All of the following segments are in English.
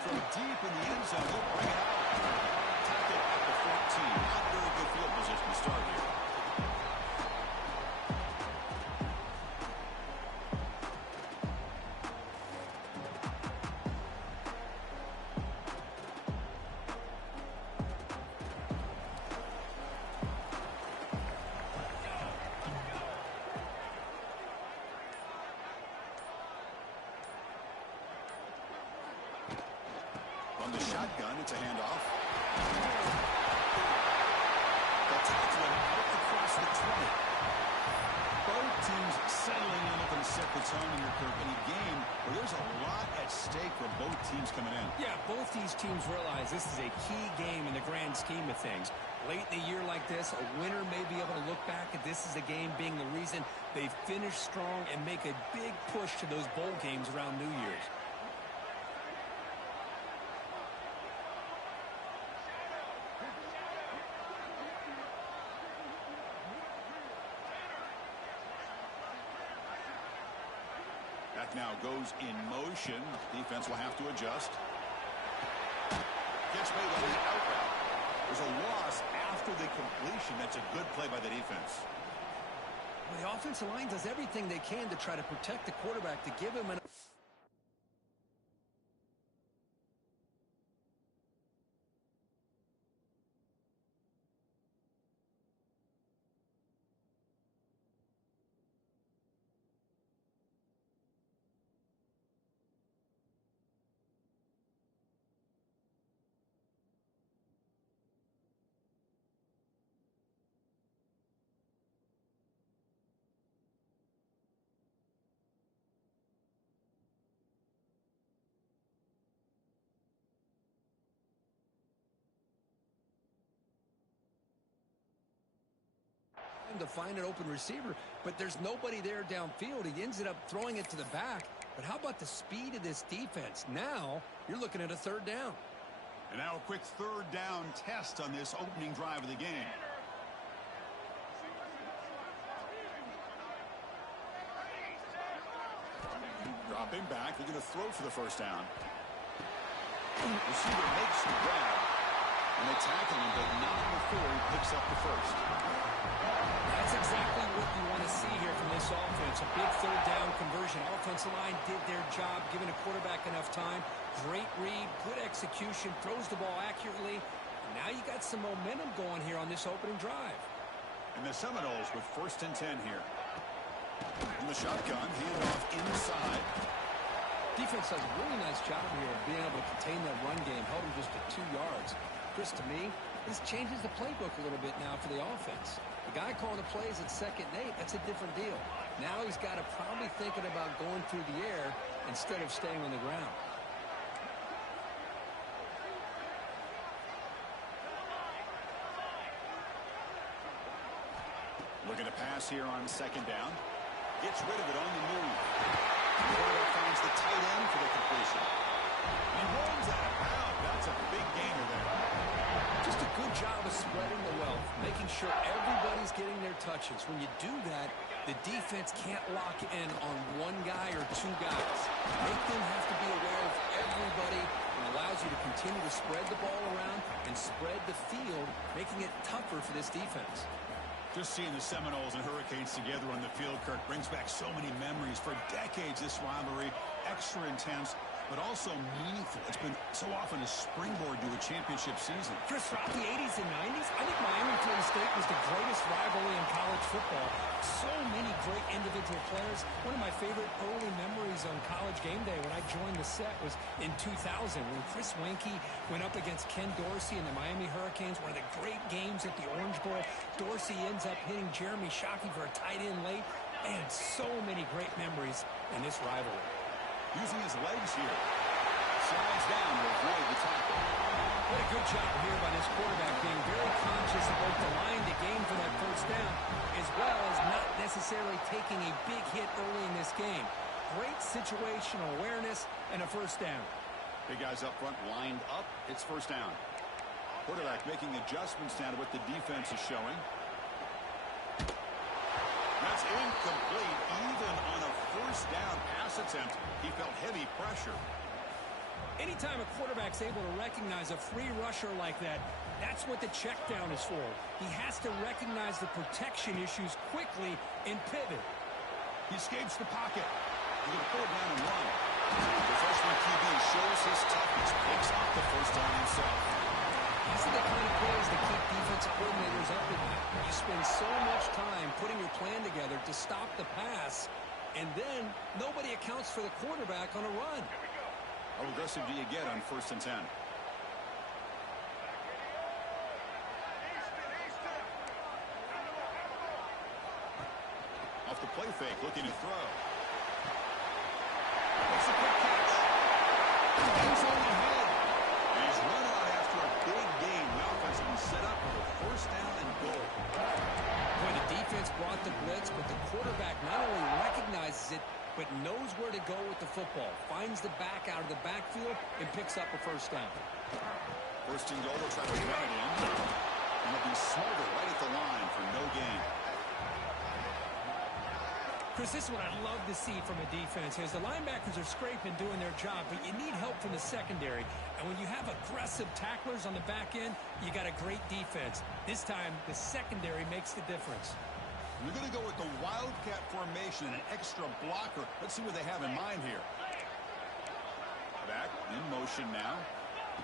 From deep in the end zone, he'll bring it out. Tackle at the 14. Not very good field position to start here. On the shotgun, it's a handoff. The tackler out across the 20. Both teams settling in up and set the tone in a game where there's a lot at stake for both teams coming in. Yeah, both these teams realize this is a key game in the grand scheme of things. Late in a year like this, a winner may be able to look back at this as a game being the reason they finish strong and make a big push to those bowl games around New Year's. That now goes in motion. Defense will have to adjust. Gets made on the out route. There's a loss after the completion. That's a good play by the defense. Well, the offensive line does everything they can to try to protect the quarterback, to give him an to find an open receiver, but there's nobody there downfield. He ends up throwing it to the back. But how about the speed of this defense? Now you're looking at a third down. And now a quick third down test on this opening drive of the game. Dropping back, they're going to throw for the first down. Receiver makes the grab, and they tackle him, but not before he picks up the first. That's exactly what you want to see here from this offense. A big third down conversion. Offensive line did their job, giving a quarterback enough time. Great read, good execution, throws the ball accurately. And now you got some momentum going here on this opening drive. And the Seminoles with 1st and 10 here. From the shotgun, handoff inside. Defense does a really nice job here of being able to contain that run game, held him just to 2 yards. Chris, to me, this changes the playbook a little bit now for the offense. The guy calling the plays at 2nd and 8, that's a different deal. Now he's got to probably thinking about going through the air instead of staying on the ground. Looking to pass here on 2nd down. Gets rid of it on the move. Quarterback finds the tight end for the completion. He runs out of bounds. That's a big gainer there. Just a good job of spreading the wealth, making sure everybody's getting their touches. When you do that, the defense can't lock in on one guy or 2 guys. Make them have to be aware of everybody, and allows you to continue to spread the ball around and spread the field, making it tougher for this defense. Just seeing the Seminoles and Hurricanes together on the field, Kirk, brings back so many memories. For decades, this rivalry, extra intense, but also meaningful. It's been so often a springboard to a championship season. Chris, throughout the 80s and 90s, I think Miami and Florida State was the greatest rivalry in college football. So many great individual players. One of my favorite early memories on College Game Day when I joined the set was in 2000 when Chris Weinke went up against Ken Dorsey and the Miami Hurricanes. One of the great games at the Orange Bowl. Dorsey ends up hitting Jeremy Shockey for a tight end late. Man, so many great memories in this rivalry. Using his legs here. Slides down to avoid the tackle. What a good job here by this quarterback, being very conscious of both the line to gain for that 1st down, as well as not necessarily taking a big hit early in this game. Great situational awareness and a 1st down. Big guys up front lined up. It's 1st down. Quarterback making adjustments now to what the defense is showing. That's incomplete. Even on a 1st down pass attempt, he felt heavy pressure. Anytime a quarterback's able to recognize a free rusher like that, that's what the check down is for. He has to recognize the protection issues quickly and pivot. He escapes the pocket. He's going to pull it down and run. The freshman QB shows his toughness, picks off the 1st down himself. These are the kind of plays that keep defensive coordinators up at night. You spend so much time putting your plan together to stop the pass, and then nobody accounts for the quarterback on a run. How aggressive do you get on 1st and 10? Off the play fake, looking to throw. Makes a quick catch. He's on the head. And he's run out after a big gain. The offense will be set up for a 1st down and goal. Boy, the defense brought the blitz, but the quarterback not only recognizes it, but knows where to go with the football. Finds the back out of the backfield and picks up a 1st down. 1st and goal, they'll try to run it in. And they'll be smarter right at the line for no gain. Chris, this is what I love to see from a defense. As the linebackers are scraping, doing their job, but you need help from the secondary. And when you have aggressive tacklers on the back end, you got a great defense. This time, the secondary makes the difference. They're going to go with the Wildcat formation, an extra blocker. Let's see what they have in mind here. Back in motion now.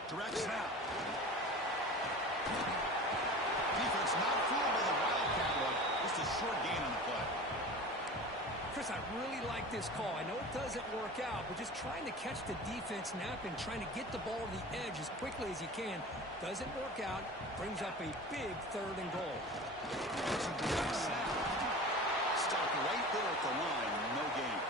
Direct snap. Defense not fooled by the Wildcat look. Just a short gain on the play. Chris, I really like this call. I know it doesn't work out, but just trying to catch the defense napping, trying to get the ball to the edge as quickly as you can. Doesn't work out. Brings up a big 3rd and goal. Stop right there at the line. No gain.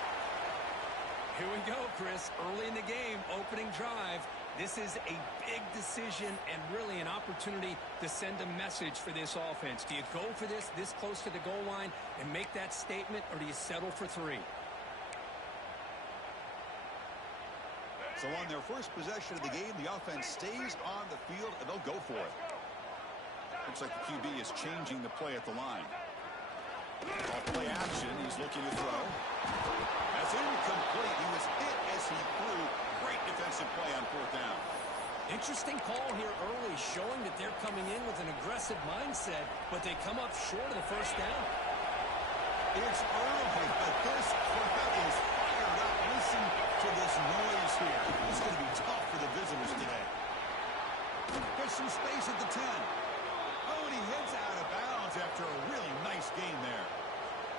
Here we go, Chris. Early in the game, opening drive. This is a big decision and really an opportunity to send a message for this offense. Do you go for this close to the goal line and make that statement, or do you settle for 3? So on their first possession of the game, the offense stays on the field, and they'll go for it. Looks like the QB is changing the play at the line. Off play action, he's looking to throw. That's incomplete. He was hit as he threw. Great defensive play on 4th down. Interesting call here early, showing that they're coming in with an aggressive mindset, but they come up short of the 1st down. It's early, but this crowd is fired up. Listen to this noise here. It's going to be tough for the visitors today. There's some space at the 10. Oh, and he heads out of bounds after a really nice game there.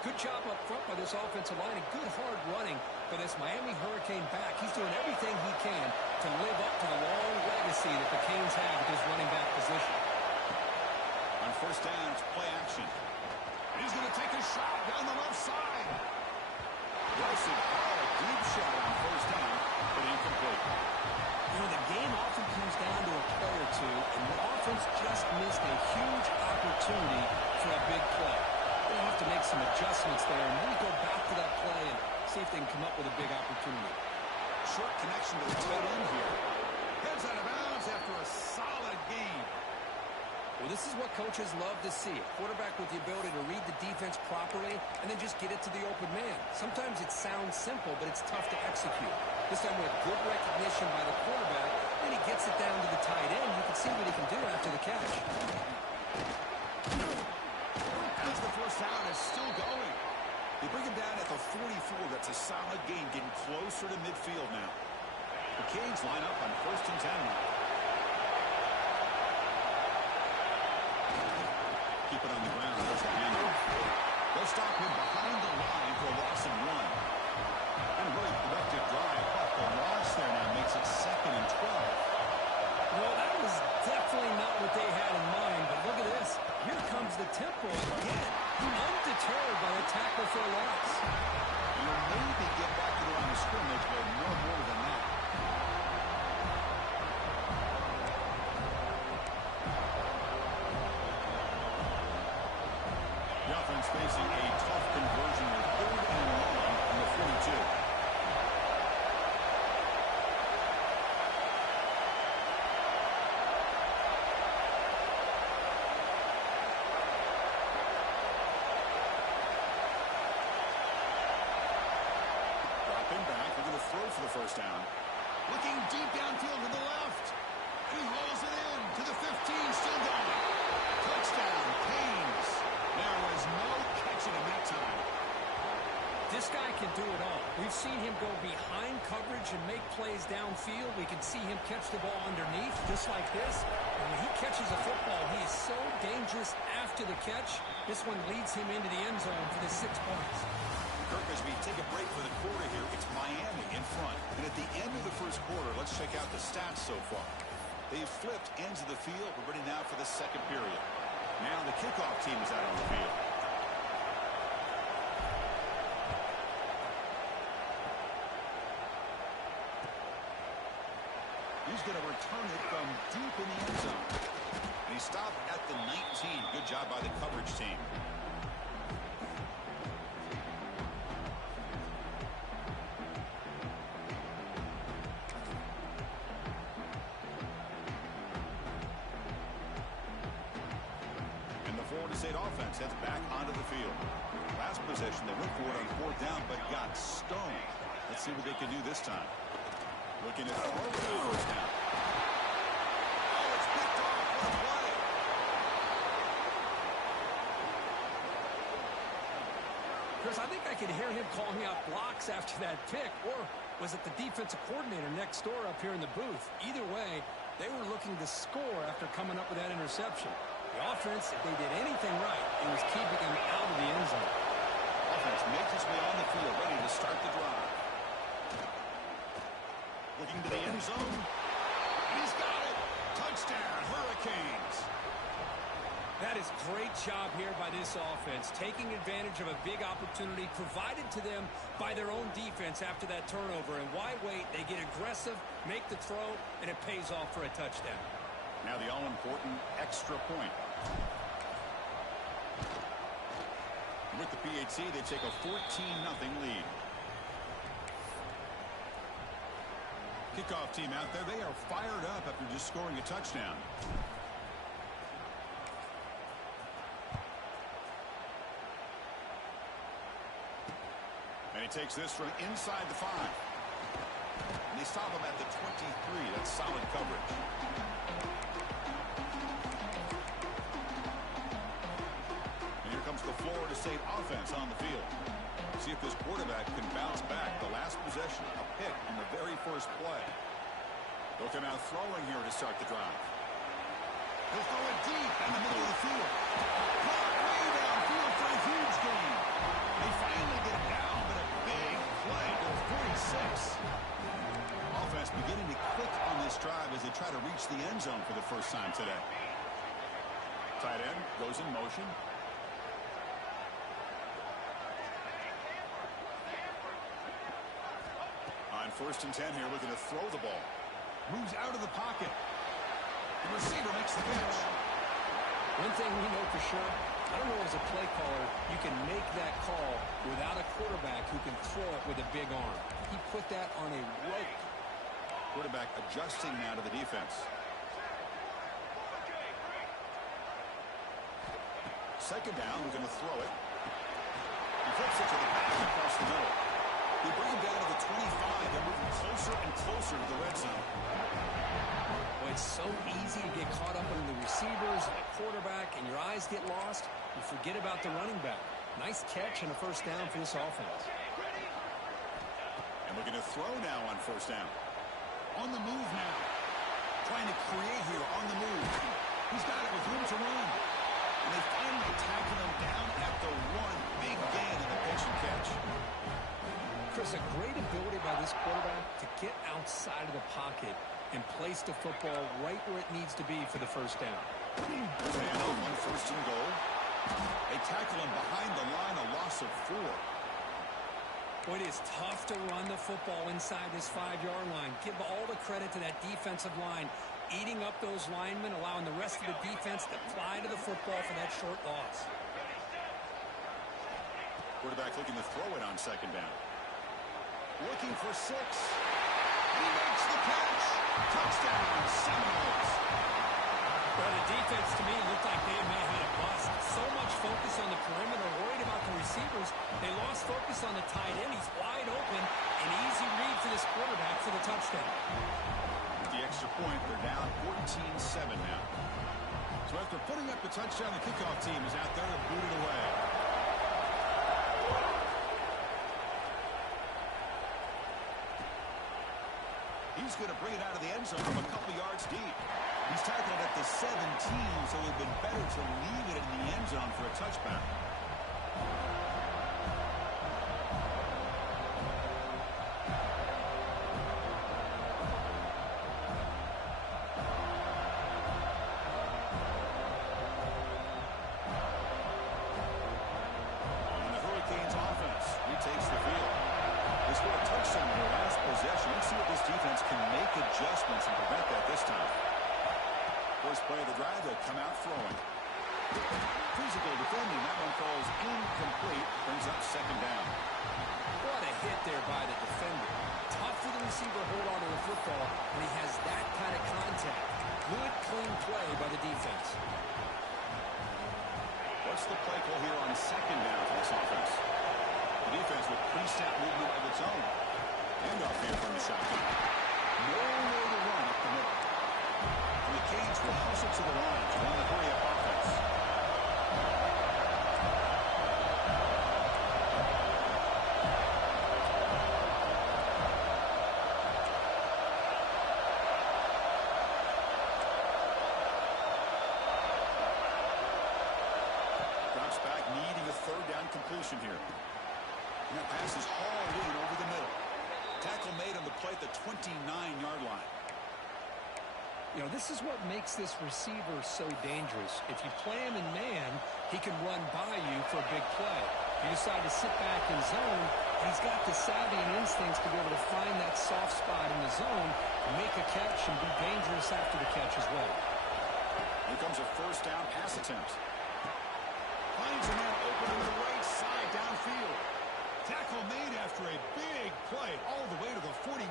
Good job up front by this offensive line. A good hard running for this Miami Hurricane back. He's doing everything he can to live up to the long legacy that the Canes have at this running back position. On first down, it's play action. He's going to take a shot down the left side. Aggressive, deep shot on first down, but incomplete. You know, the game often comes down to a play or two, and the offense just missed a huge opportunity for a big play. They'll have to make some adjustments there and really go back to that play and see if they can come up with a big opportunity. Short connection to the tight end here. Heads out of bounds after a solid game. Well, this is what coaches love to see. A quarterback with the ability to read the defense properly and then just get it to the open man. Sometimes it sounds simple, but it's tough to execute. This time with good recognition by the quarterback, and he gets it down to the tight end. You can see what he can do after the catch. As the first down is still going. They bring him down at the 44. That's a solid gain, getting closer to midfield now. The Canes line up on first and 10. Keep it on the ground. There's a handoff. They'll stop him behind the line for a loss of 1. And really productive drive. But the loss there now makes it 2nd and 12. Well, that was definitely not what they had in mind. But look at this. Here comes the tempo again. Undeterred by the tackle for a loss. You maybe get back to the line of scrimmage, but no more than that. The offense facing a tough conversion with 3rd and 1 from the 42. Dropping back, we're going to throw for the first down. Looking deep downfield to the left. He hauls it in to the 15, still going. Touchdown, Canes. There was no catching him that time. This guy can do it all. We've seen him go behind coverage and make plays downfield. We can see him catch the ball underneath, just like this. And when he catches a football, he is so dangerous after the catch. This one leads him into the end zone for the 6 points. Kirk, as we take a break for the quarter here, it's Miami in front. And at the end of the first quarter, let's check out the stats so far. They've flipped ends of the field. We're ready now for the second period. Now the kickoff team is out on the field. He's going to return it from deep in the end zone. And he stopped at the 19. Good job by the coverage team. State offense heads back onto the field. Last possession, they went for it on 4th down, but got stoned. Let's see what they can do this time. Looking at throw for the first down. Oh, it's picked off. What a play. Chris, I think I could hear him calling out blocks after that pick, or was it the defensive coordinator next door up here in the booth? Either way, they were looking to score after coming up with that interception. The offense, if they did anything right, it was keeping them out of the end zone. Offense makes its way on the field, ready to start the drive. Looking to the end zone. He's got it. Touchdown, Hurricanes. That is great job here by this offense, taking advantage of a big opportunity provided to them by their own defense after that turnover. And why wait? They get aggressive, make the throw, and it pays off for a touchdown. Now the all-important extra point. With the PAT, they take a 14-0 lead. Kickoff team out there, they are fired up after just scoring a touchdown. And he takes this from inside the 5. And they stop him at the 23. That's solid coverage. The Florida State offense on the field. See if this quarterback can bounce back. The last possession, a pick on the very first play. They'll come out throwing here to start the drive. He'll throw it deep in the middle of the field. Caught way downfield for a huge gain. They finally get it to reach the end zone for the first time today. Tight end goes in motion. On 1st and 10 here, looking to throw the ball. Moves out of the pocket. The receiver makes the catch. One thing we know for sure, I don't know as a play caller, you can make that call without a quarterback who can throw it with a big arm. He put that on a rope. Quarterback adjusting now to the defense. Second down, we're going to throw it. He flips it to the back across the middle. They bring him down to the 25. They're moving closer and closer to the red zone. Well, it's so easy to get caught up in the receivers and the quarterback, and your eyes get lost. You forget about the running back. Nice catch and a first down for this offense. And looking to throw now on 1st down. On the move now. Trying to create here on the move. He's got it with room to run. And they finally tackle him down at the 1. Big gain in the pitch and catch. Chris, a great ability by this quarterback to get outside of the pocket and place the football right where it needs to be for the first down. And on 1st and goal. They tackle him behind the line, a loss of 4. Boy, it is tough to run the football inside this 5-yard line. Give all the credit to that defensive line, eating up those linemen, allowing the rest of the defense to fly to the football for that short loss. Quarterback looking to throw it on 2nd down. Looking for 6. He makes the catch. Touchdown, Seminoles. Well, the defense, to me, looked like they may have had a bust. So much focus on the perimeter, worried about the receivers. They lost focus on the tight end. He's wide open. An easy read for this quarterback for the touchdown. With the extra point, they're down 14-7 now. So after putting up the touchdown, the kickoff team is out there to boot it away. He's going to bring it out of the end zone from a couple yards deep. He's tackled at the 17, so it would have been better to leave it in the end zone for a touchback. And the Hurricanes offense retakes the field. They scored a touchdown in their last possession. Let's see if this defense can make adjustments and prevent that this time. First play of the drive, they'll come out throwing. Physical defending, that one falls incomplete, brings up 2nd down. What a hit there by the defender. Tough for the receiver to hold on to the football when he has that kind of contact. Good, clean play by the defense. What's the play call here on 2nd down for this offense? The defense with pre-snap movement of its own. Handoff here from the shotgun. Nowhere to run up the middle. And the Canes will hustle to the line to run the hurry-up offense. Drops back, needing a 3rd down completion here. And that pass is hauled in over the middle. Tackle made on the play at the 29-yard line. You know, this is what makes this receiver so dangerous. If you play him in man, he can run by you for a big play. If you decide to sit back in zone, he's got the savvy and instincts to be able to find that soft spot in the zone, make a catch, and be dangerous after the catch as well. Here comes a 1st down pass attempt. Finds a man open on the right side downfield. Tackle made after a big play all the way to the 41.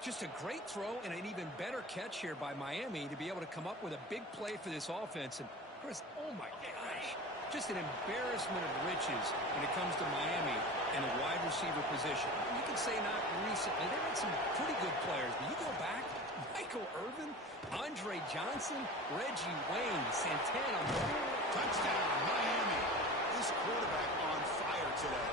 Just a great throw and an even better catch here by Miami to be able to come up with a big play for this offense. And, Chris, oh my gosh, just an embarrassment of riches when it comes to Miami and the wide receiver position. You can say not recently. They've had some pretty good players, but you go back, Michael Irvin, Andre Johnson, Reggie Wayne, Santana. Touchdown, Miami. This quarterback on fire today.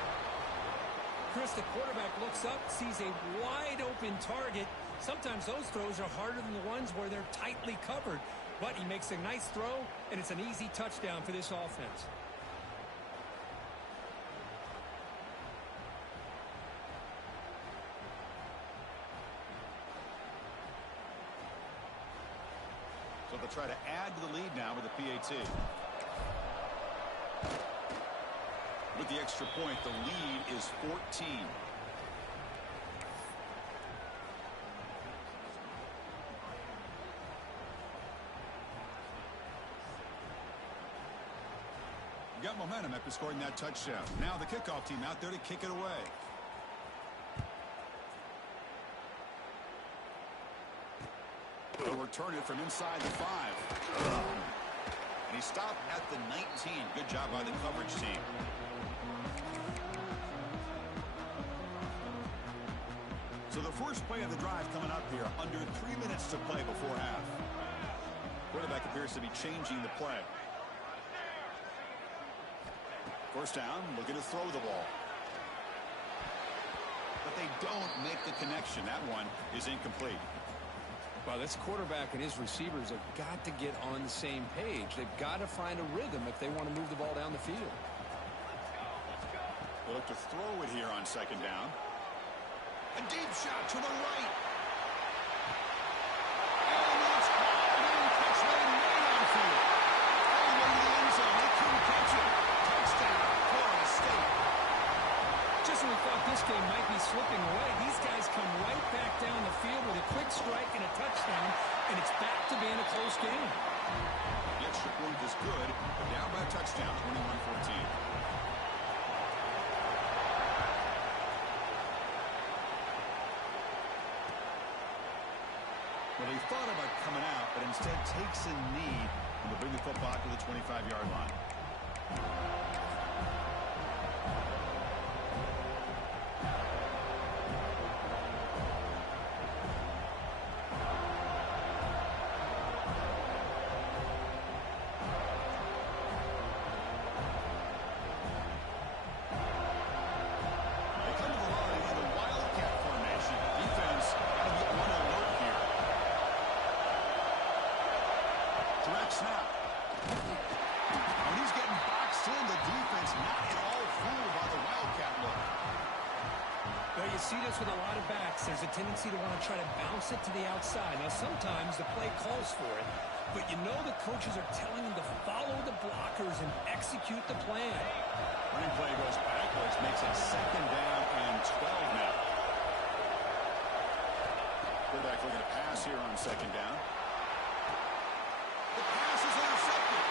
Chris, the quarterback looks up, sees a wide-open target. Sometimes those throws are harder than the ones where they're tightly covered. But he makes a nice throw, and it's an easy touchdown for this offense. So they'll try to add to the lead now with the PAT. With the extra point, the lead is 14. Got momentum after scoring that touchdown. Now the kickoff team out there to kick it away. They'll return it from inside the 5. And he stopped at the 19. Good job by the coverage team. So the first play of the drive coming up here. Under 3 minutes to play before half. Quarterback appears to be changing the play. First down, looking to throw the ball. But they don't make the connection. That one is incomplete. Well, this quarterback and his receivers have got to get on the same page. They've got to find a rhythm if they want to move the ball down the field. They look to throw it here on second down. A deep shot to the right. And it's caught and catch made right on field. All the way to the end zone. They couldn't catch it. Touchdown, Florida State. Just when we thought this game might be slipping away, these guys come right back down the field with a quick strike and a touchdown, and it's back to being a close game. The extra point is good, but down by a touchdown, 21-14. Well, he thought about coming out, but instead takes a knee and will bring the football to the 25-yard line. Snap. When he's getting boxed in, the defense not at all fooled by the Wildcat look. Well, you see this with a lot of backs. There's a tendency to want to try to bounce it to the outside. Now, sometimes the play calls for it, but you know the coaches are telling them to follow the blockers and execute the plan. Running play goes backwards, makes it second down and 12 now. Quarterback looking to pass here on second down. The pass is intercepted.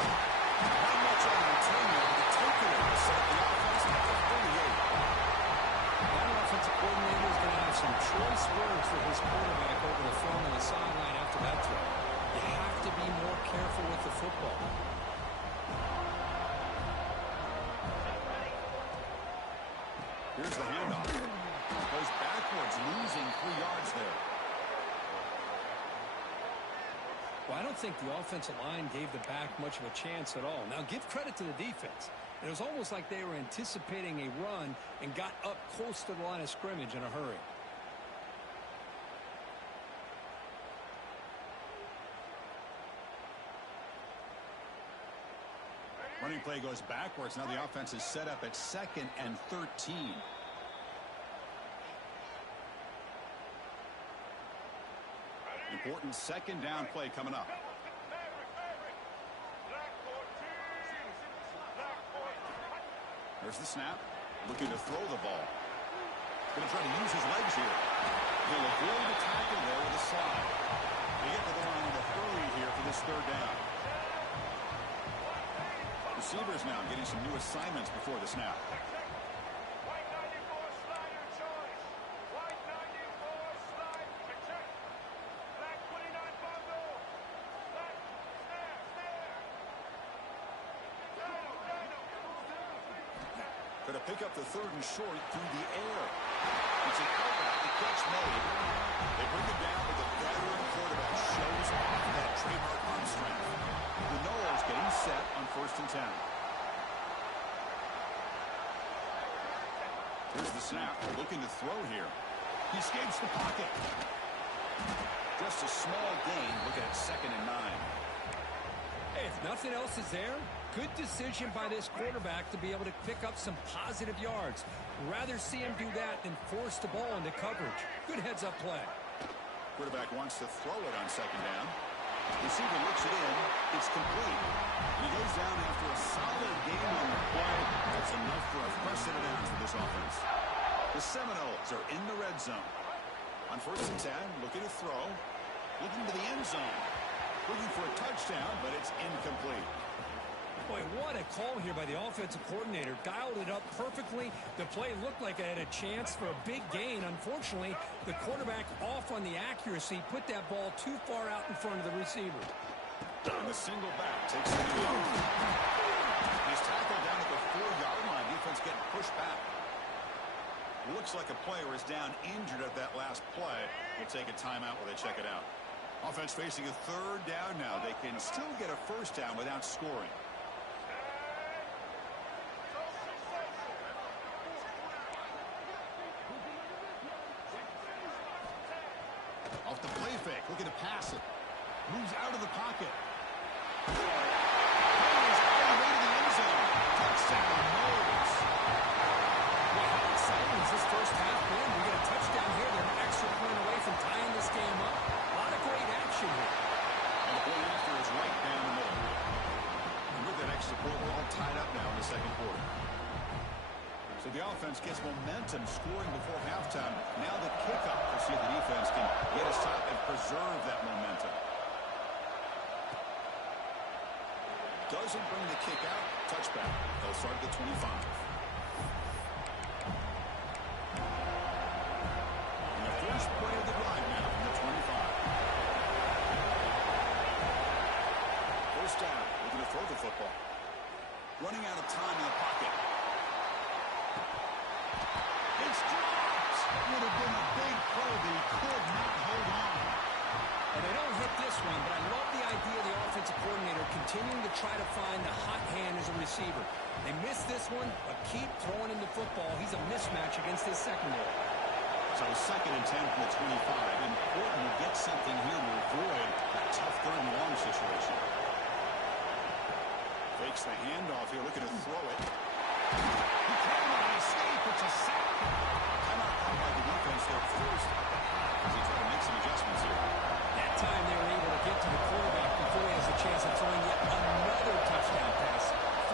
Not much on the tenure, but the takeaway will set the offense at the 38. That offensive coordinator is going to have some choice words for his quarterback over the phone on the sideline after that throw. You have to be more careful with the football. Here's the handoff. Goes backwards, losing 3 yards there. Well, I don't think the offensive line gave the back much of a chance at all. Now, give credit to the defense. It was almost like they were anticipating a run and got up close to the line of scrimmage in a hurry. Running play goes backwards. Now the offense is set up at 2nd and 13. Important second down play coming up. There's the snap. Looking to throw the ball. Going to try to use his legs here. He'll avoid the tackle there with a slide. They get to the line in a hurry here for this third down. Receivers now getting some new assignments before the snap. Going to pick up the 3rd and short through the air. It's an outlet. The catch made. They bring it down, but the veteran quarterback shows off that trademark arm strength. The Noles getting set on 1st and 10. Here's the snap. They're looking to throw here. He escapes the pocket. Just a small gain. Looking at 2nd and 9. Hey, if nothing else is there, good decision by this quarterback to be able to pick up some positive yards. Rather see him do that than force the ball into coverage. Good heads-up play. Quarterback wants to throw it on 2nd down. Receiver looks it in. It's complete. And he goes down after a solid game on the play. That's enough for a first set of downs for this offense. The Seminoles are in the red zone. On 1st and 10, looking to throw. Looking to the end zone. Looking for a touchdown, but it's incomplete. Boy, what a call here by the offensive coordinator. Dialed it up perfectly. The play looked like it had a chance for a big gain. Unfortunately, the quarterback off on the accuracy, put that ball too far out in front of the receiver. And the single back takes the lead. He's tackled down at the 4-yard line. Defense getting pushed back. Looks like a player is down injured at that last play. We'll take a timeout while they check it out. Offense facing a 3rd down now. They can still get a 1st down without scoring. Off the play fake, looking to pass it. Moves out of the pocket. Is all the way to the end zone. Touchdown, Noles. Well, how exciting has this first half been? We get a touchdown here. They're an extra point away from tying this game up. A lot of great action here. And the play after is right down the middle. And with that extra point, we're all tied up now in the 2nd quarter. So the offense gets momentum scoring before halftime. Now the kickoff to see if the defense can get a stop and preserve that momentum. Doesn't bring the kick out. Touchback. They'll start at the 25. And the first play of the drive now from the 25. First down. Looking to throw the football. Running out of time in the pocket. It's dropped. Would have been a big play, but he could not hold on. And they don't hit this one, but I love the idea of the offensive coordinator continuing to try to find the hot hand as a receiver. They missed this one, but keep throwing him the football. He's a mismatch against this secondary. So 2nd and 10 from the 25. Important to get something here to avoid that tough 3rd and long situation. Fakes the handoff here, looking to throw it. He came on an escape. It's a sack. Timeout called by the defense there first as he tried to make some adjustments here. That time they were able to get to the quarterback before he has a chance of throwing yet another touchdown pass.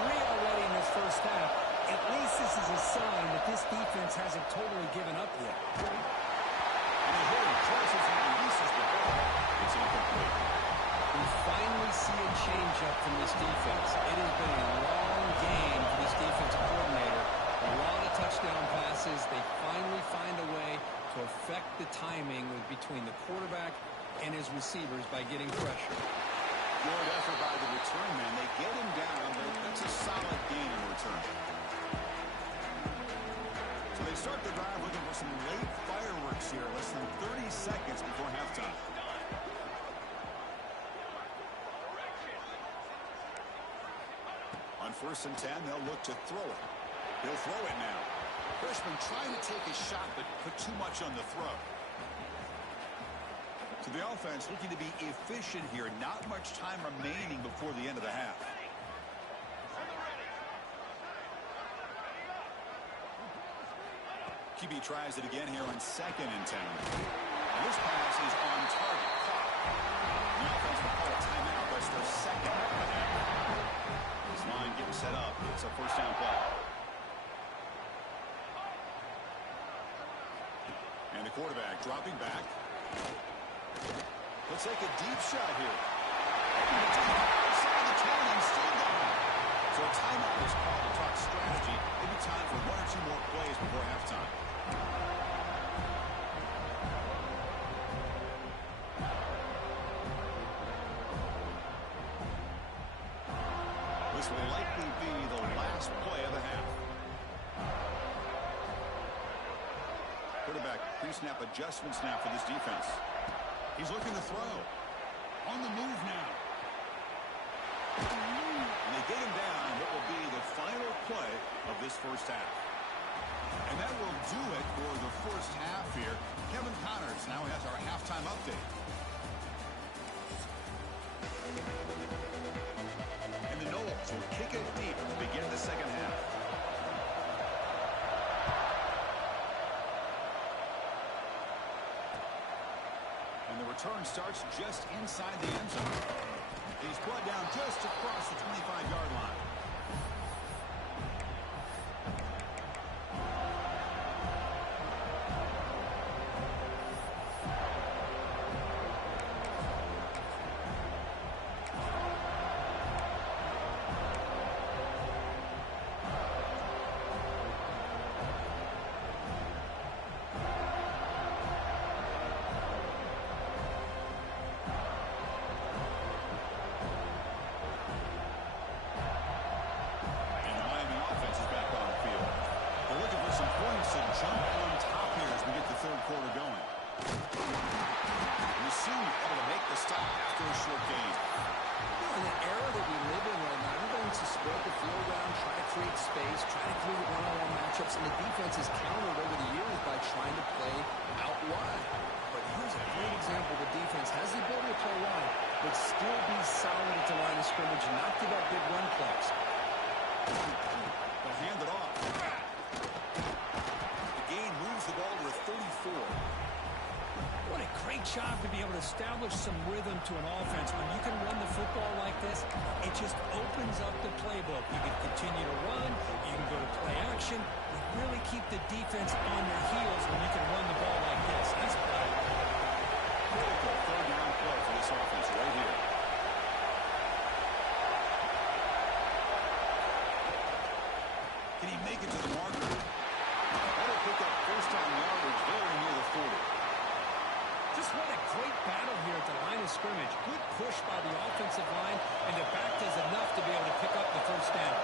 3 already in this first half. At least this is a sign that this defense hasn't totally given up yet. And he hit him close as he releases the ball. It's incomplete. We finally see a change-up from this defense. It has been a long game for this defensive coordinator. A lot of touchdown passes. They finally find a way to affect the timing between the quarterback and his receivers by getting pressure. Good effort by the return man. They get him down, but that's a solid gain in return. So they start the drive looking for some late fireworks here. Less than 30 seconds before halftime. On 1st and 10, they'll look to throw it. He'll throw it now. Freshman trying to take a shot, but put too much on the throw. So the offense looking to be efficient here. Not much time remaining before the end of the half. QB tries it again here on 2nd and 10. And this pass is on target. Caught. The offense will call a timeout. That's their 2nd of the half. This line getting set up. It's a 1st down play. And the quarterback dropping back. Let's take a deep shot here. Outside the 10 and still gone. So a timeout is called to talk strategy. Maybe time for 1 or 2 more plays before halftime. This will likely be the last play of the half. Quarterback pre-snap adjustments now for this defense. He's looking to throw. On the move now. And they get him down what will be the final play of this first half. And that will do it for the first half here. Kevin Connors now has our halftime update. And the Knowles will kick it deep to begin the second half. And the return starts just inside the end zone. He's brought down just across the 25-yard line. Jump on top here as we get the third quarter going. And soon able to make the stop after a short gain. In the era that we live in right now, everybody's to spread the field around, try to create space, try to create one-on-one matchups, and the defense has countered over the years by trying to play out wide. But here's a great example. The defense has the ability to play wide, but still be solid at the line of scrimmage and not give up big run plays. They'll hand it off. The ball to 34. What a great job to be able to establish some rhythm to an offense. When you can run the football like this, it just opens up the playbook. You can continue to run, you can go to play action, but really keep the defense on their heels when you can run the ball like this. Nice play. Critical third down play for this offense right here. Can he make it to the marker? That'll pick up first down yardage very near the 40. Just what a great battle here at the line of scrimmage. Good push by the offensive line, and the back does enough to be able to pick up the first down.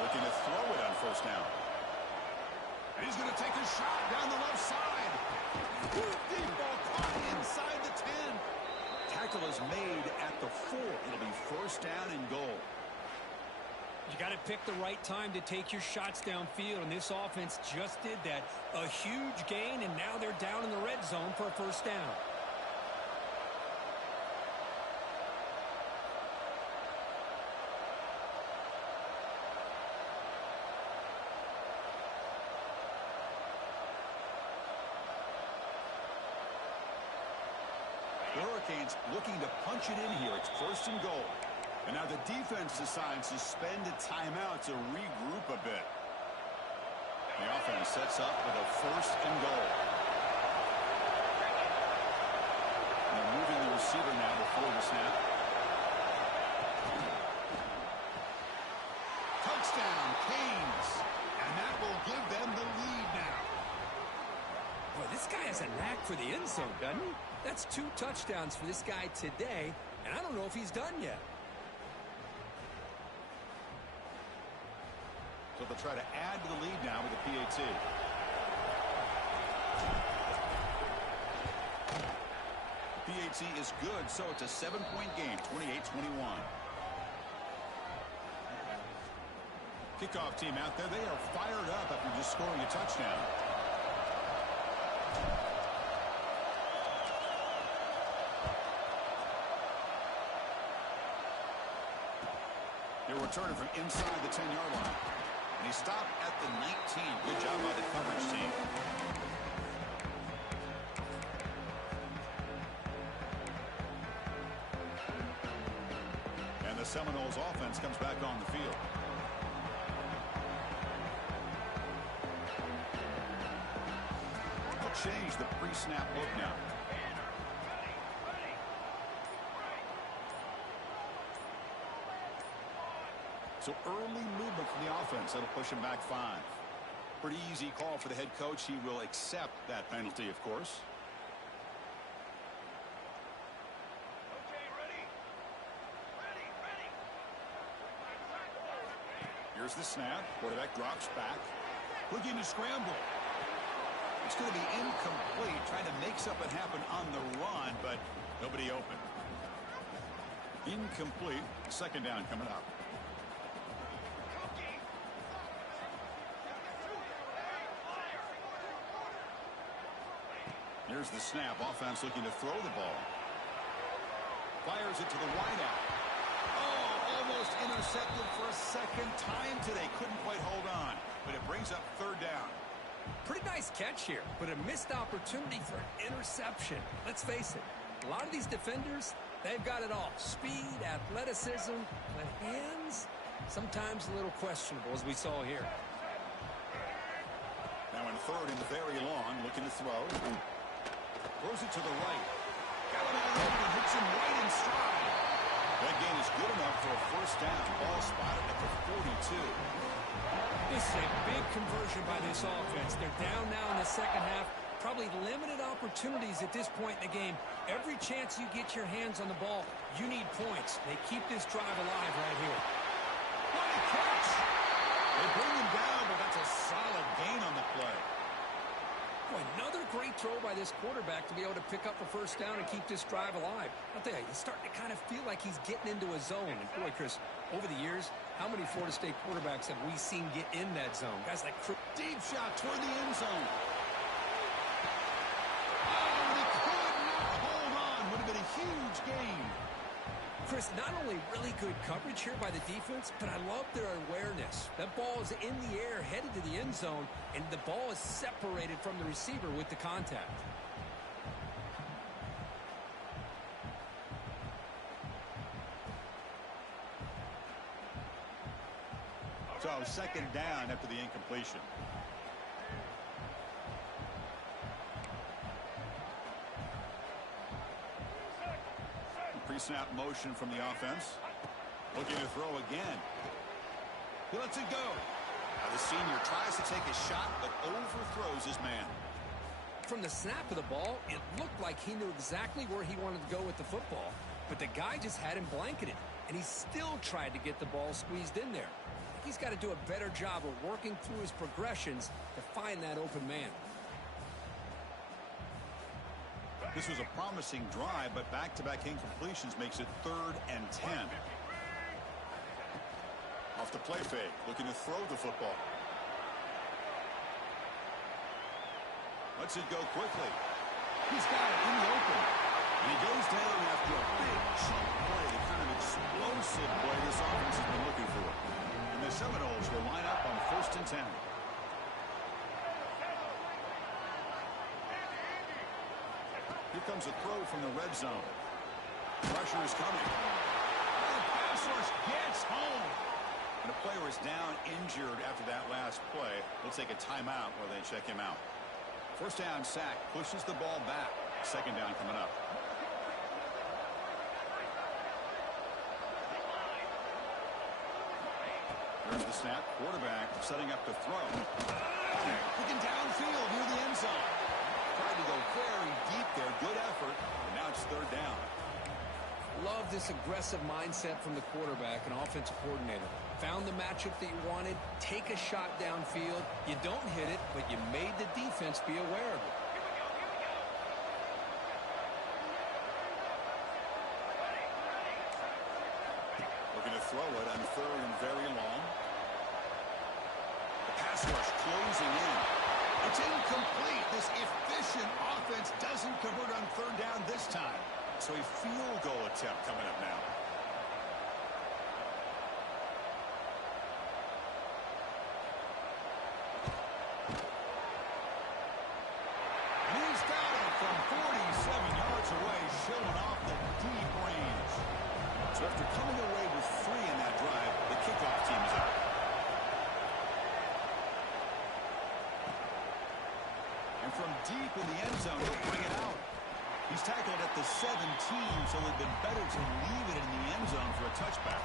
Looking to throw it on first down. And he's going to take a shot down the left side. Deep ball caught inside the 10. Tackle is made at the 4. It'll be first down and goal. You got to pick the right time to take your shots downfield, and this offense just did that. A huge gain, and now they're down in the red zone for a first down. Hurricanes looking to punch it in here. It's first and goal. And now the defense decides to spend a timeout to regroup a bit. The offense sets up with a first and goal. And they're moving the receiver now before the snap. Touchdown, Canes. And that will give them the lead now. Boy, this guy has a knack for the end zone, doesn't he? That's 2 touchdowns for this guy today, and I don't know if he's done yet. So they'll try to add to the lead now with a PAT. PAT is good, so it's a 7-point game, 28-21. Kickoff team out there, they are fired up after just scoring a touchdown. They're returning from inside the 10-yard line. And he stopped at the 19. Good job by the coverage team. And the Seminoles offense comes back on the field. They'll change the pre-snap look now. So early movement from the offense. That'll push him back 5. Pretty easy call for the head coach. He will accept that penalty, of course. Okay, ready? Here's the snap. Quarterback drops back. Looking to scramble. It's going to be incomplete. Trying to make something happen on the run, but nobody open. Incomplete. Second down coming up. Here's the snap. Offense looking to throw the ball. Fires it to the wideout. Oh, almost intercepted for a second time today. Couldn't quite hold on, but it brings up third down. Pretty nice catch here, but a missed opportunity for an interception. Let's face it, a lot of these defenders, they've got it all. Speed, athleticism, but hands, sometimes a little questionable, as we saw here. Now in third and very long, looking to throw. Throws it to the right. Got him out open, hits him right in stride. That gain is good enough for a first down. Ball spotted at the 42. This is a big conversion by this offense. They're down now in the second half. Probably limited opportunities at this point in the game. Every chance you get your hands on the ball, you need points. They keep this drive alive right here. What a catch! They bring him down, but that's a solid gain on the play. Boy, another great throw by this quarterback to be able to pick up a first down and keep this drive alive. I'll tell you, he's starting to kind of feel like he's getting into a zone. And boy, Chris, over the years, how many Florida State quarterbacks have we seen get in that zone? Guys like deep shot toward the end zone. Oh, he could not hold on. Would have been a huge gain. Chris, not only really good coverage here by the defense, but I love their awareness. That ball is in the air, headed to the end zone, and the ball is separated from the receiver with the contact. So second down after the incompletion. Pre-snap motion from the offense. Looking to throw again. He lets it go. Now the senior tries to take a shot, but overthrows his man. From the snap of the ball, it looked like he knew exactly where he wanted to go with the football, but the guy just had him blanketed, and he still tried to get the ball squeezed in there. He's got to do a better job of working through his progressions to find that open man. This was a promising drive, but back-to-back incompletions makes it 3rd and 10. Off the play fake, looking to throw the football. Lets it go quickly. He's got it in the open. And he goes down after a big chunk play, the kind of explosive play this offense has been looking for. And the Seminoles will line up on 1st and 10. Here comes a throw from the red zone. Pressure is coming. And the pass rush gets home. And a player is down injured after that last play. We'll take a timeout while they check him out. First down sack, pushes the ball back. Second down coming up. There's the snap. Quarterback setting up to throw. Looking downfield near the end zone. Tried to go very deep there. Good effort. And now it's third down. Love this aggressive mindset from the quarterback and offensive coordinator. Found the matchup that you wanted. Take a shot downfield. You don't hit it, but you made the defense be aware of it. Looking to throw it on 3rd and very long. The pass rush closing in. It's incomplete. This efficient offense doesn't convert on 3rd down this time. So a field goal attempt coming up now. And he's got it from 47 yards away, showing off the deep range. So after coming away with 3 in that drive, the kickoff team is out. And from deep in the end zone, he'll bring it out. He's tackled at the 17, so it would have been better to leave it in the end zone for a touchback.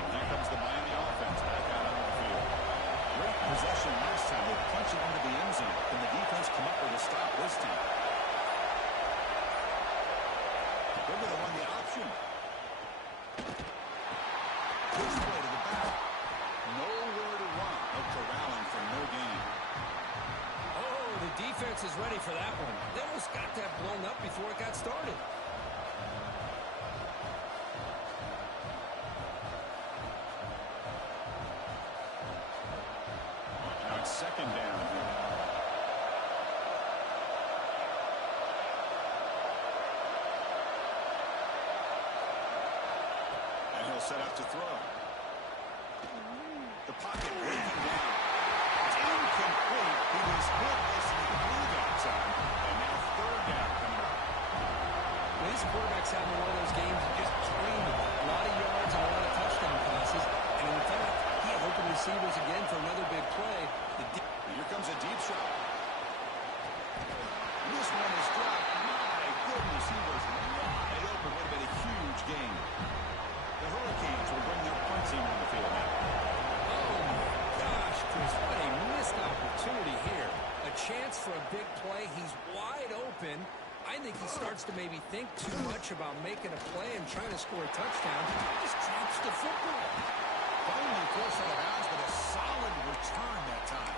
And here comes the Miami offense back out onto the field. Great possession last time. They punch it into the end zone. Can the defense come up with a stop? They're going to run the option. Push play to the back. Nowhere to run. They're corralling for no gain. Oh, the defense is ready for that one. They almost got that blown up before it got started. Now it's second down here. And he'll set up to throw. The pocket breaking down. It's incomplete. He was hit listening to blue that time. And now third down coming up. Well, these quarterbacks having one of those games that just dreamed of a lot of yards and a lot of touchdown passes. And in fact, he had open receivers again for another big play. Here comes a deep shot. This one is dropped. My goodness, he was wide open. Would have been a huge game. The Hurricanes will bring their punt team on the field now. Oh, my gosh, Chris, what a missed opportunity here. A chance for a big play. He's wide open. I think he starts to maybe think too much about making a play and trying to score a touchdown. He just drops the football. Finally forced out of bounds, but a solid return that time.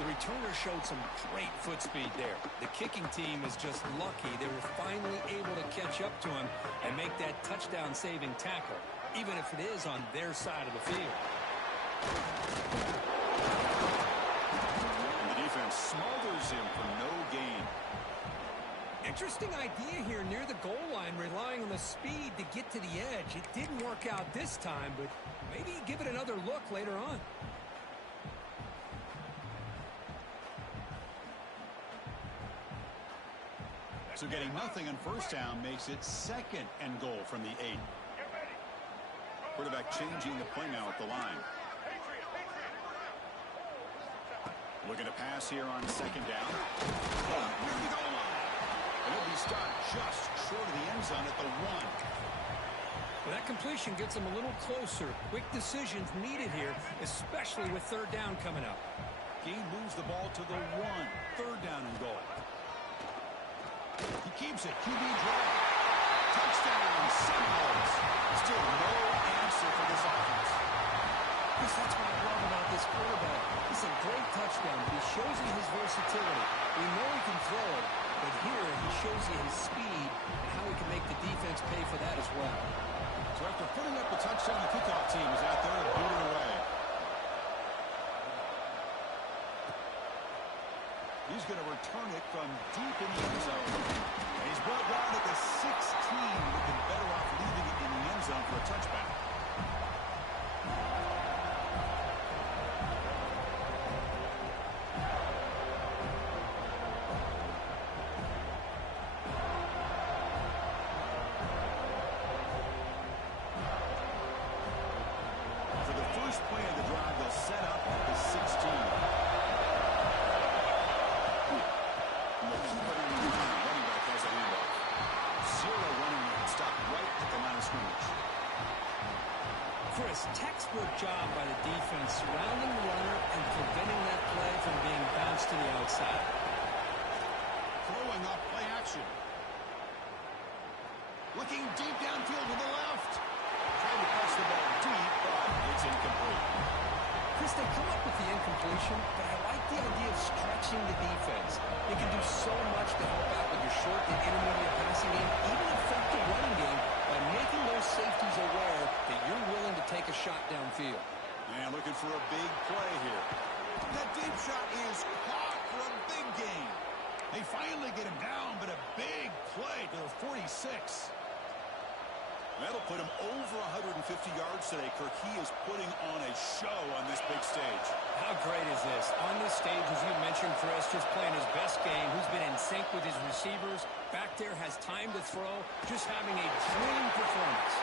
The returner showed some great foot speed there. The kicking team is just lucky they were finally able to catch up to him and make that touchdown-saving tackle, even if it is on their side of the field. And the defense smothers him for no gain. Interesting idea here near the goal line, relying on the speed to get to the edge. It didn't work out this time, but maybe give it another look later on. So getting nothing on first down makes it second and goal from the 8. Quarterback changing the play now at the line. Looking to pass here on second down. Near the goal line. And he'll be stopped just short of the end zone at the 1. Well, that completion gets him a little closer. Quick decisions needed here, especially with third down coming up. Gain moves the ball to the 1. Third down and goal. He keeps it. QB draw. Touchdown, Seminoles. Still no answer for this offense. Chris, that's what I love about this quarterback. It's a great touchdown, but he shows you his versatility. We know he can throw it, but here he shows you his speed and how he can make the defense pay for that as well. So after putting up the touchdown, the kickoff team is out there to boot it away. He's going to return it from deep in the end zone. And he's brought down at the 16. Would been better off leaving it in the end zone for a touchback. For the first play of the drive, they'll set up at the 16. Running back has a handoff. 0 running man stopped right at the line of scrimmage. Chris, textbook job by the defense surrounding the runner and preventing that play from being bounced to the outside. Throwing off play action. Looking deep downfield to the left. Trying to pass the ball deep, but it's incomplete. Chris, they come up with the incompletion, but I like the idea of stretching the defense. It can do so much to help out with your short and intermediate passing game, even effective running game, by making those safeties aware that you're willing to take a shot downfield. And looking for a big play here. That deep shot is caught for a big gain. They finally get him down, but a big play to the 46. That'll put him over 150 yards today, Kirk. He is putting on a show on this big stage. How great is this? On this stage, as you mentioned, Chris, just playing his best game. Who's been in sync with his receivers. Back there, has time to throw. Just having a dream performance.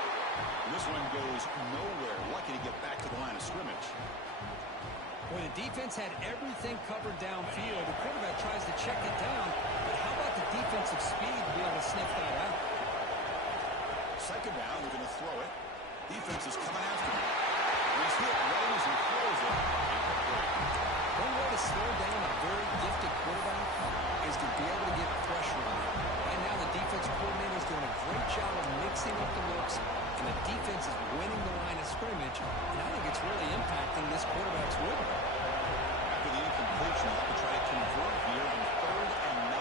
And this one goes nowhere. Lucky to get back to the line of scrimmage. When the defense had everything covered downfield, the quarterback tries to check it down. But how about the defensive speed to be able to sniff that out? Second down, they're going to throw it. Defense is coming after him. He's hit right as he throws it. One way to slow down a very gifted quarterback is to be able to get pressure on him. Right now, the defensive coordinator is doing a great job of coverage, and I think it's really impacting this quarterback's rhythm. After the incompletion, they'll have to try to convert here on 3rd and 9.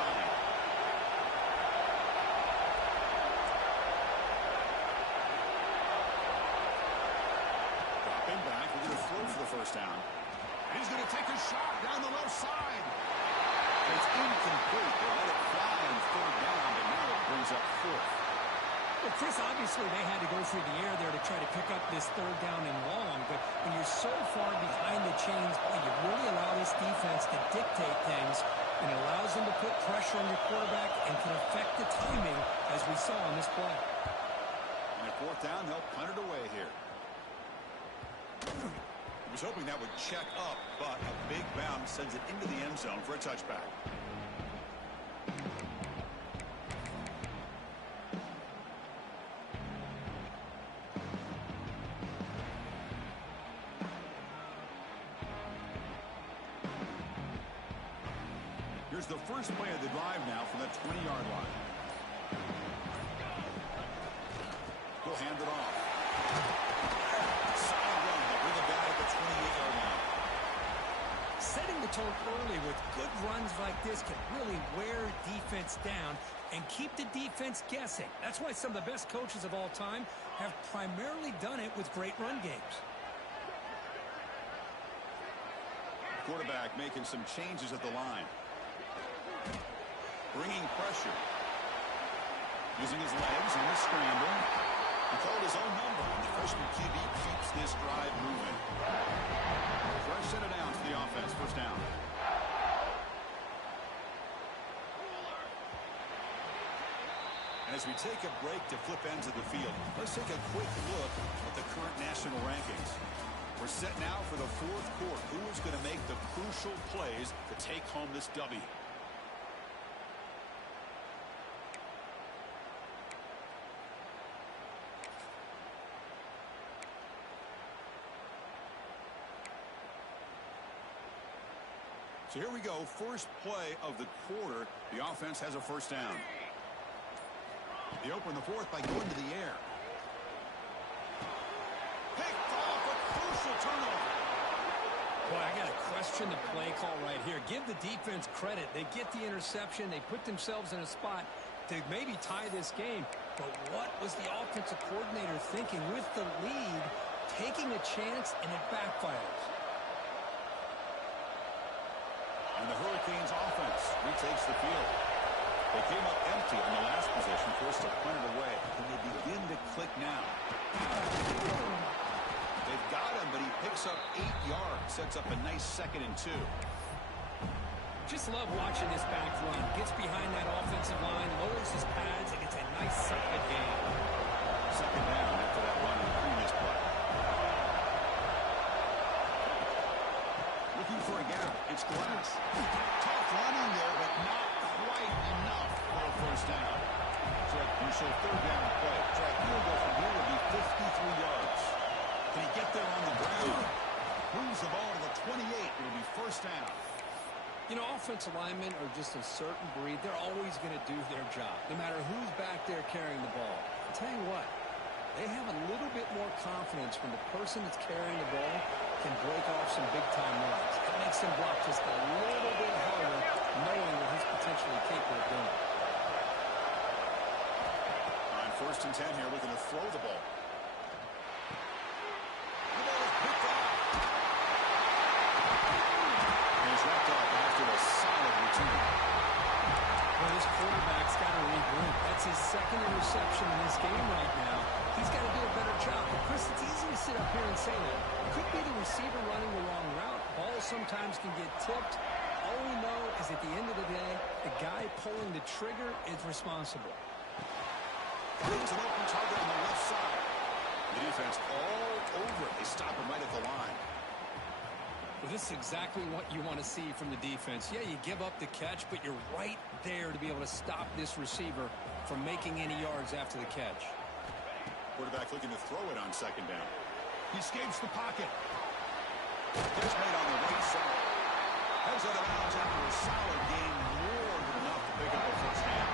Dropping back, we're going to throw for the first down. And he's going to take a shot down the left side. And it's incomplete. They let it fly on 3rd down, but now it brings up 4th. Well, Chris, obviously they had to go through the air there to try to pick up this 3rd down and long, but when you're so far behind the chains, you really allow this defense to dictate things, and it allows them to put pressure on your quarterback and can affect the timing, as we saw on this play. And at 4th down, they'll punt it away here. He was hoping that would check up, but a big bounce sends it into the end zone for a touchback. Here's the first play of the drive now from the 20-yard line. He'll hand it off. Solid run, but with a bat at the 28-yard line. Setting the tone early with good runs like this can really wear defense down and keep the defense guessing. That's why some of the best coaches of all time have primarily done it with great run games. Quarterback making some changes at the line. Bringing pressure. Using his legs on the scramble. He called his own number, and the freshman QB keeps this drive moving. Fresh set it down for the offense. First down. And as we take a break to flip ends of the field, let's take a quick look at the current national rankings. We're set now for the 4th quarter. Who is going to make the crucial plays to take home this W? So here we go. First play of the quarter. The offense has a first down. They open the 4th by going to the air. Picked off, a crucial turnover. Boy, I got to question the play call right here. Give the defense credit. They get the interception. They put themselves in a spot to maybe tie this game. But what was the offensive coordinator thinking with the lead, taking a chance, and it backfires? And the Hurricanes offense retakes the field. They came up empty on the last possession, forced to punt it away. Can they begin to click now? They've got him, but he picks up 8 yards, sets up a nice 2nd and 2. Just love watching this back run. Gets behind that offensive line, lowers his pads, and gets a nice solid gain. 2nd down after that run in the previous play. Looking for a gap. It's Glass. Tough running there, but not quite enough for a first down. So a crucial 3rd down play. Try a field goal from here would be 53 yards. Can he get there on the ground? Moves the ball to the 28. It'll be first down. You know, offensive linemen are just a certain breed. They're always going to do their job, no matter who's back there carrying the ball. I'll tell you what, they have a little bit more confidence when the person that's carrying the ball can break off some big-time runs. It makes him block just a little bit harder, knowing what he's potentially capable of doing. On 1st and 10 here, looking to throw the ball. The ball is picked off. And he's wrapped up after a solid return. Well, this quarterback's got to regroup. That's his 2nd interception in this game right now. He's got to do a better job. But, Chris, it's easy to sit up here and say that. It could be the receiver running the wrong route. Balls sometimes can get tipped. All we know is at the end of the day, the guy pulling the trigger is responsible. Finds an open target on the left side. The defense all over it. They stop him right at the line. Well, this is exactly what you want to see from the defense. Yeah, you give up the catch, but you're right there to be able to stop this receiver from making any yards after the catch. Quarterback looking to throw it on 2nd down. He escapes the pocket. Gets made on the right side. Heads out of bounds after a solid game, more than enough to pick up a first down.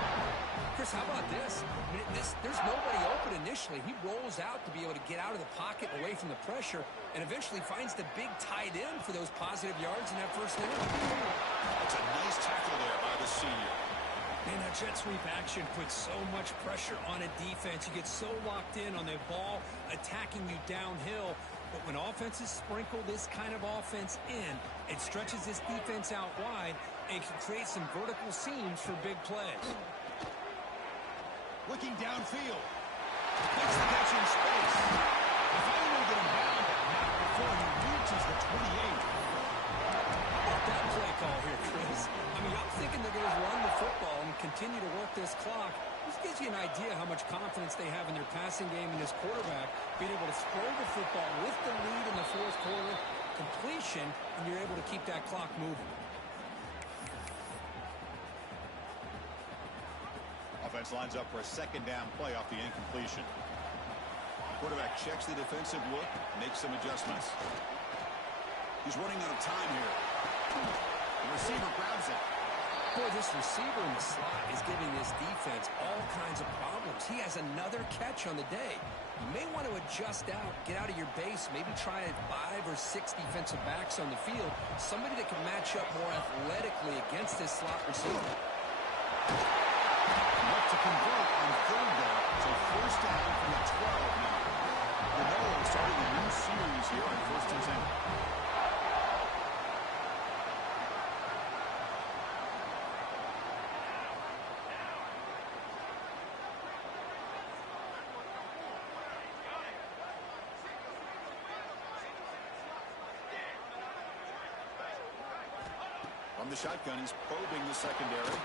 Chris, how about this? I mean, there's nobody open initially. He rolls out to be able to get out of the pocket away from the pressure and eventually finds the big tight end for those positive yards in that first down. That's a nice tackle there by the senior. Man, that jet sweep action puts so much pressure on a defense. You get so locked in on the ball attacking you downhill. But when offenses sprinkle this kind of offense in, it stretches this defense out wide and can create some vertical seams for big plays. Looking downfield. Makes the catch in space. If I will get him down, but not before he reaches the 28. How about that play call here, Chris? I mean, I'm thinking they're going to run the football and continue to work this clock. This gives you an idea how much confidence they have in their passing game and this quarterback being able to throw the football with the lead in the fourth quarter, completion, and you're able to keep that clock moving. Offense lines up for a second down play off the incompletion. Quarterback checks the defensive look, makes some adjustments. He's running out of time here. The receiver grabs it. Boy, this receiver in the slot is giving this defense all kinds of problems. He has another catch on the day. You may want to adjust out, get out of your base, maybe try 5 or 6 defensive backs on the field, somebody that can match up more athletically against this slot receiver. Enough to convert on third down, so first down from the 12 now. We're starting a new series here on 1st and 10. From the shotgun, he's probing the secondary.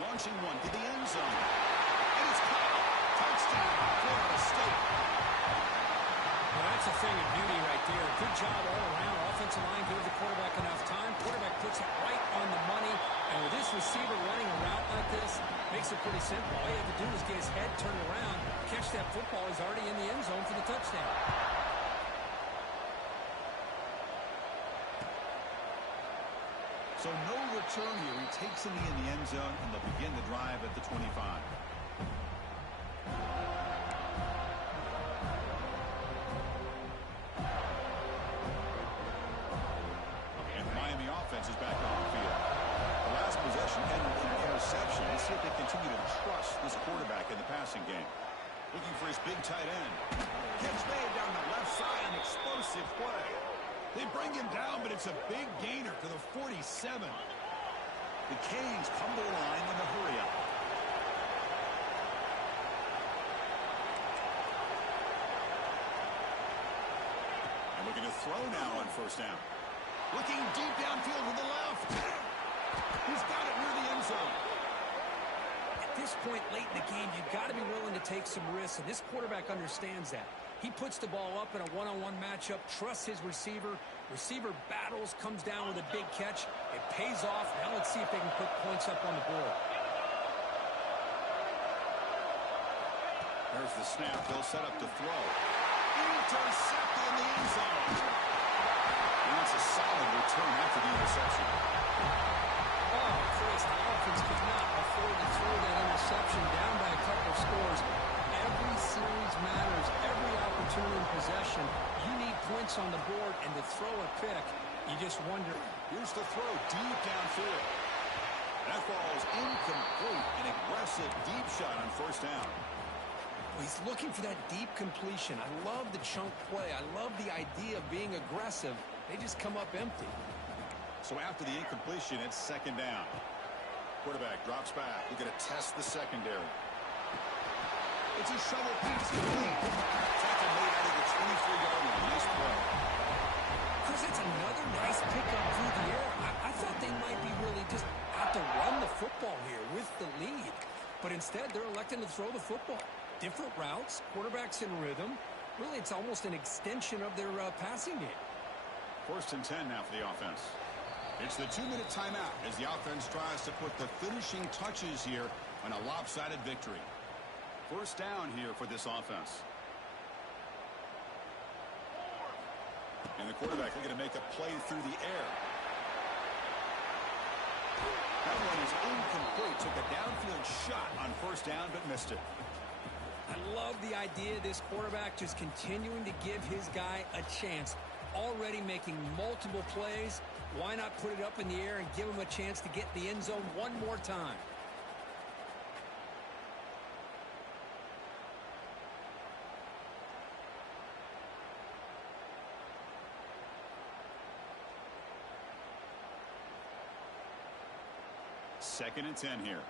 Launching one to the end zone. And it's caught. Touchdown, Florida State. Well, that's a thing of beauty right there. Good job all around. Offensive line gave the quarterback enough time. Quarterback puts it right on the money. And with this receiver running a route like this, makes it pretty simple. All you have to do is get his head turned around, catch that football. He's already in the end zone for the touchdown. So no return here. He takes it in the end zone, and they'll begin the drive at the 25. And the Miami offense is back on the field. The last possession ended in an interception. Let's see if they continue to trust this quarterback in the passing game. Looking for his big tight end. Catch made down the left side, an explosive play. They bring him down, but it's a big gainer to the 47. The Canes come to the line in the hurry-up. And looking to throw now on first down. Looking deep downfield to the left. He's got it near the end zone. At this point late in the game, you've got to be willing to take some risks, and this quarterback understands that. He puts the ball up in a one-on-one matchup, trusts his receiver. Receiver battles, comes down with a big catch. It pays off. Now let's see if they can put points up on the board. There's the snap. They'll set up to throw. Intercepted in the end zone. And that's a solid return after the interception. Oh, Chris, the offense could not afford to throw that interception down by a couple of scores. Every series matters. Every opportunity in possession. You need points on the board, and to throw a pick, you just wonder. Here's the throw deep downfield. That falls incomplete. An aggressive deep shot on first down. He's looking for that deep completion. I love the chunk play. I love the idea of being aggressive. They just come up empty. So after the incompletion, it's second down. Quarterback drops back. We're going to test the secondary. It's a shovel pass complete. Tackle made out of the 23-yard line. Nice play. Chris, it's another nice pickup through the air. I thought they might be really just out to run the football here with the lead. But instead, they're electing to throw the football. Different routes, quarterbacks in rhythm. Really, it's almost an extension of their passing game. 1st and 10 now for the offense. It's the 2-minute timeout as the offense tries to put the finishing touches here on a lopsided victory. First down here for this offense. And the quarterback looking to make a play through the air. That one is incomplete. Took a downfield shot on first down, but missed it. I love the idea of this quarterback just continuing to give his guy a chance. Already making multiple plays. Why not put it up in the air and give him a chance to get in the end zone one more time? Second and 10 here.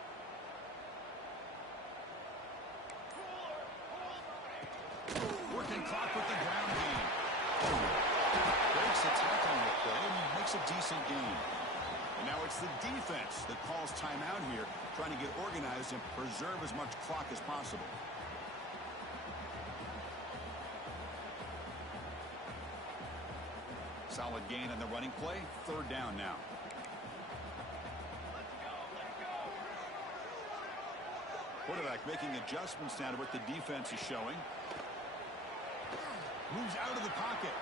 Working clock with the ground game. Breaks the tackle on the play and makes a decent gain. And now it's the defense that calls timeout here, trying to get organized and preserve as much clock as possible. Solid gain on the running play. Third down now. Quarterback making adjustments now to what the defense is showing. Moves out of the pocket.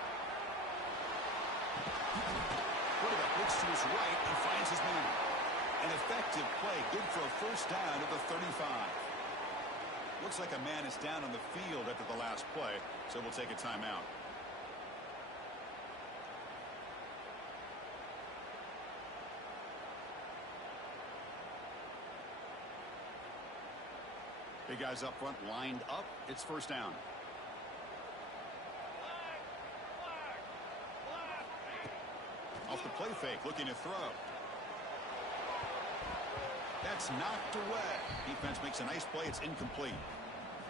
Quarterback looks to his right and finds his man. An effective play, good for a first down at the 35. Looks like a man is down on the field after the last play, so we'll take a timeout. Big guys up front lined up. It's first down. Off the play fake, looking to throw. That's knocked away. Defense makes a nice play. It's incomplete.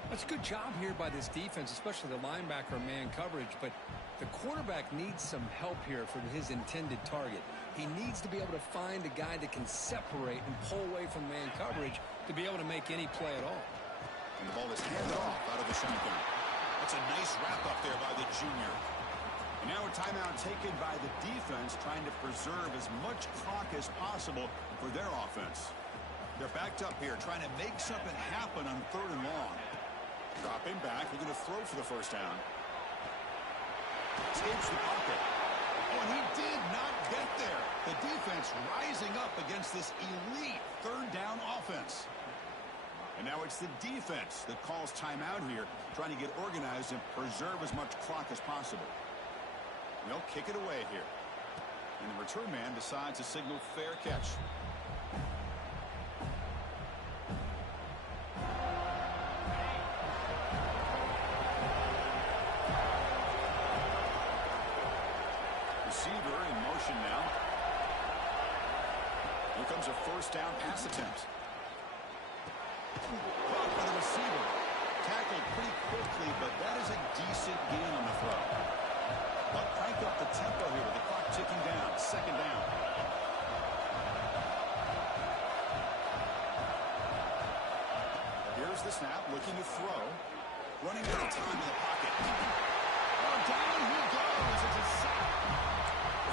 That's a good job here by this defense, especially the linebacker man coverage, but the quarterback needs some help here from his intended target. He needs to be able to find a guy that can separate and pull away from man coverage to be able to make any play at all. And the ball is handed off out of the shotgun. That's a nice wrap up there by the junior. And now a timeout taken by the defense, trying to preserve as much clock as possible for their offense. They're backed up here, trying to make something happen on third and long. Dropping back, looking to throw for the first down. Escapes the pocket. Oh, and he did not get there. The defense rising up against this elite third down offense. And now it's the defense that calls timeout here, trying to get organized and preserve as much clock as possible. They'll kick it away here. And the return man decides to signal fair catch. Receiver in motion now. Here comes a first down pass attempt. Caught by the receiver. Tackled pretty quickly, but that is a decent gain on the throw. But crank up the tempo here with the clock ticking down. Second down. Here's the snap, looking to throw. Running out of time in the pocket. Oh, down he goes. It's a sack.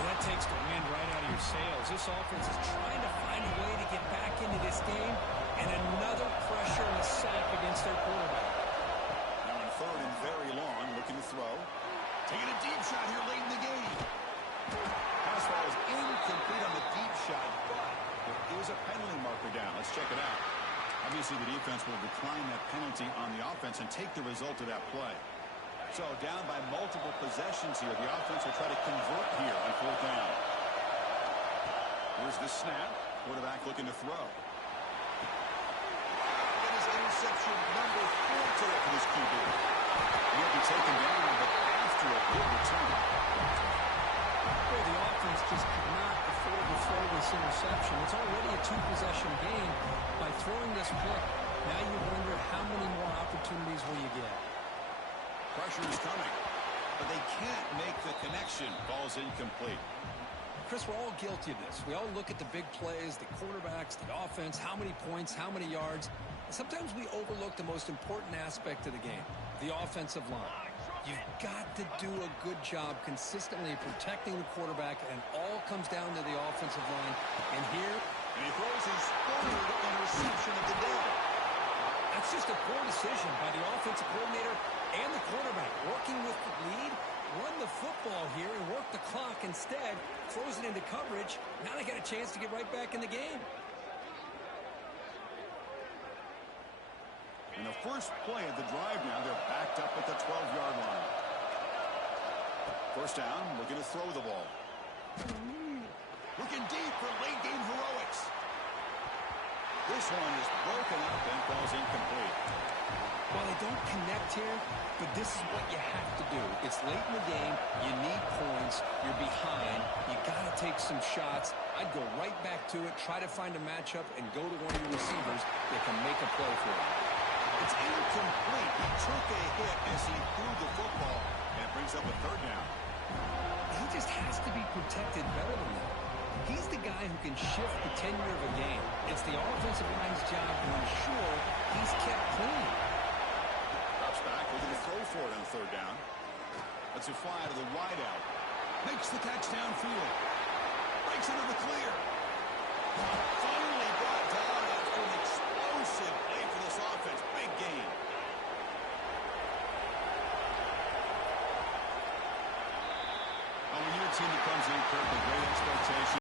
Well, that takes the wind right out of your sails. This offense is trying to find a way to get back into this game, and another pressure and a sack against their quarterback. Now on third and very long, looking to throw. Taking a deep shot here late in the game. Pass ball is incomplete on the deep shot, but there is a penalty marker down. Let's check it out. Obviously, the defense will decline that penalty on the offense and take the result of that play. So down by multiple possessions here, the offense will try to convert here on fourth down. Here's the snap. Quarterback looking to throw. That is interception number 4 today for this QB. He'll be taken down, but after a good return. Well, the offense just could not afford to throw this interception. It's already a two-possession game. By throwing this pick, now you wonder how many more opportunities will you get. Pressure is coming, but they can't make the connection. Ball's incomplete. Chris, we're all guilty of this. We all look at the big plays, the quarterbacks, the offense, how many points, how many yards. And sometimes we overlook the most important aspect of the game, the offensive line. You've got to do a good job consistently protecting the quarterback, and it all comes down to the offensive line. And here, and he throws his third interception of the day. That's just a poor decision by the offensive coordinator and the quarterback. Working with the lead, run the football here and work the clock instead. Throws it into coverage. Now they got a chance to get right back in the game. first play of the drive now. They're backed up at the 12-yard line. First down, looking to throw the ball. Looking deep for late-game heroics. This one is broken up and falls incomplete. Well, they don't connect here, but this is what you have to do. It's late in the game. You need points. You're behind. You got to take some shots. I'd go right back to it, try to find a matchup, and go to one of your receivers that can make a play for you. It's incomplete. He took a hit as he threw the football, and it brings up a third down. He just has to be protected better than that. He's the guy who can shift the tenure of a game. It's the offensive line's job to ensure he's kept clean. Drops back, looking to throw for it on third down. Let's a fly to the wide out. Makes the catch downfield. Breaks into the clear. Finally brought down after an explosive play for this offense. Big gain. When your team becomes encouraged